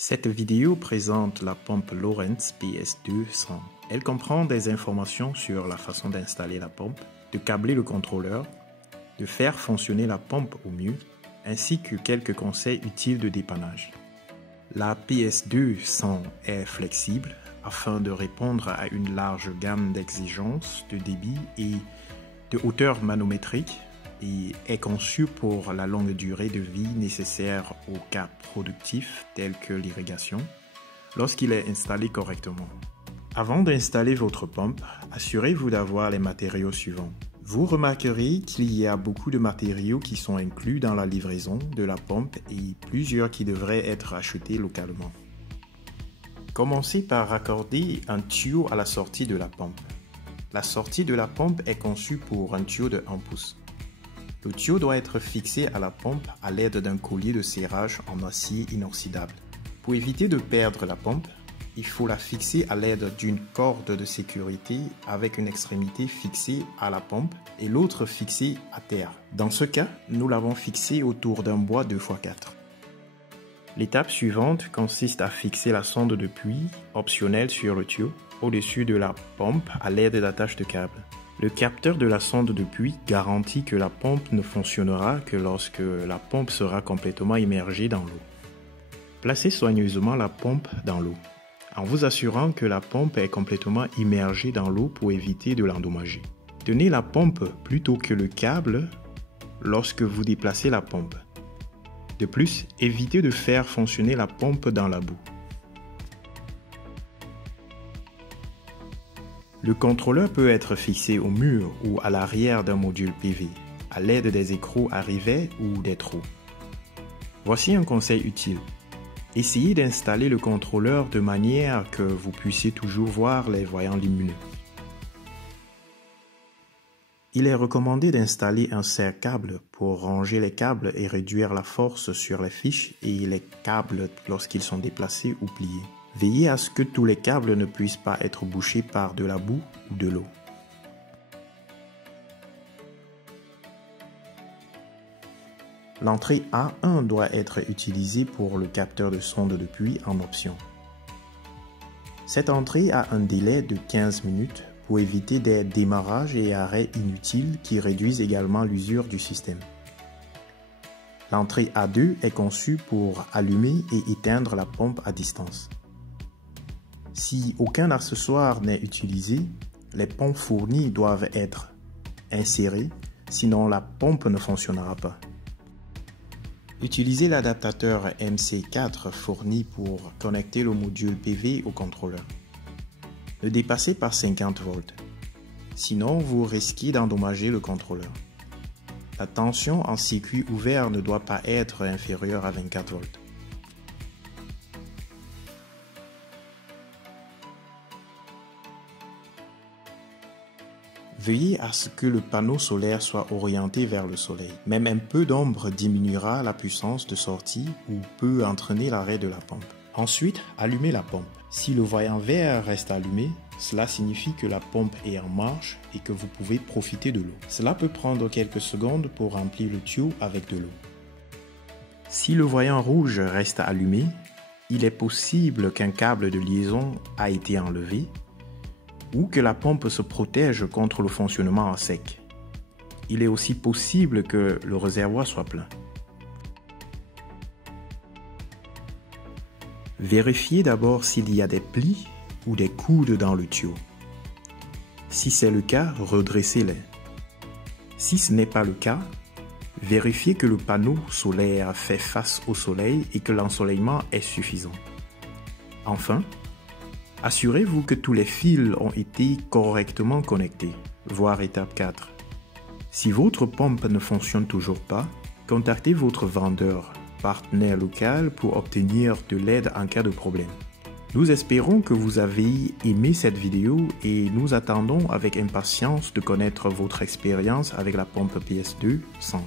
Cette vidéo présente la pompe Lowrance PS200. Elle comprend des informations sur la façon d'installer la pompe, de câbler le contrôleur, de faire fonctionner la pompe au mieux, ainsi que quelques conseils utiles de dépannage. La PS200 est flexible afin de répondre à une large gamme d'exigences de débit et de hauteur manométrique et est conçue pour la longue durée de vie nécessaire aux cas productifs tels que l'irrigation, lorsqu'il est installé correctement. Avant d'installer votre pompe, assurez-vous d'avoir les matériaux suivants. Vous remarquerez qu'il y a beaucoup de matériaux qui sont inclus dans la livraison de la pompe et plusieurs qui devraient être achetés localement. Commencez par raccorder un tuyau à la sortie de la pompe. La sortie de la pompe est conçue pour un tuyau de 1 pouce. Le tuyau doit être fixé à la pompe à l'aide d'un collier de serrage en acier inoxydable. Pour éviter de perdre la pompe, il faut la fixer à l'aide d'une corde de sécurité avec une extrémité fixée à la pompe et l'autre fixée à terre. Dans ce cas, nous l'avons fixée autour d'un bois 2x4. L'étape suivante consiste à fixer la sonde de puits optionnelle sur le tuyau au-dessus de la pompe à l'aide d'attaches de câble. Le capteur de la sonde de puits garantit que la pompe ne fonctionnera que lorsque la pompe sera complètement immergée dans l'eau. Placez soigneusement la pompe dans l'eau, en vous assurant que la pompe est complètement immergée dans l'eau pour éviter de l'endommager. Tenez la pompe plutôt que le câble lorsque vous déplacez la pompe. De plus, évitez de faire fonctionner la pompe dans la boue. Le contrôleur peut être fixé au mur ou à l'arrière d'un module PV, à l'aide des écrous à rivets ou des trous. Voici un conseil utile. Essayez d'installer le contrôleur de manière que vous puissiez toujours voir les voyants lumineux. Il est recommandé d'installer un serre-câble pour ranger les câbles et réduire la force sur les fiches et les câbles lorsqu'ils sont déplacés ou pliés. Veillez à ce que tous les câbles ne puissent pas être bouchés par de la boue ou de l'eau. L'entrée A1 doit être utilisée pour le capteur de sonde de puits en option. Cette entrée a un délai de 15 minutes pour éviter des démarrages et arrêts inutiles qui réduisent également l'usure du système. L'entrée A2 est conçue pour allumer et éteindre la pompe à distance. Si aucun accessoire n'est utilisé, les pompes fournies doivent être insérées, sinon la pompe ne fonctionnera pas. Utilisez l'adaptateur MC4 fourni pour connecter le module PV au contrôleur. Ne dépassez pas 50 volts, sinon vous risquez d'endommager le contrôleur. La tension en circuit ouvert ne doit pas être inférieure à 24 volts. Veillez à ce que le panneau solaire soit orienté vers le soleil. Même un peu d'ombre diminuera la puissance de sortie ou peut entraîner l'arrêt de la pompe. Ensuite, allumez la pompe. Si le voyant vert reste allumé, cela signifie que la pompe est en marche et que vous pouvez profiter de l'eau. Cela peut prendre quelques secondes pour remplir le tuyau avec de l'eau. Si le voyant rouge reste allumé, il est possible qu'un câble de liaison a été enlevé ou que la pompe se protège contre le fonctionnement à sec. Il est aussi possible que le réservoir soit plein. Vérifiez d'abord s'il y a des plis ou des coudes dans le tuyau. Si c'est le cas, redressez-les. Si ce n'est pas le cas, vérifiez que le panneau solaire fait face au soleil et que l'ensoleillement est suffisant. Enfin, assurez-vous que tous les fils ont été correctement connectés, voire étape 4. Si votre pompe ne fonctionne toujours pas, contactez votre vendeur, partenaire local pour obtenir de l'aide en cas de problème. Nous espérons que vous avez aimé cette vidéo et nous attendons avec impatience de connaître votre expérience avec la pompe PS200.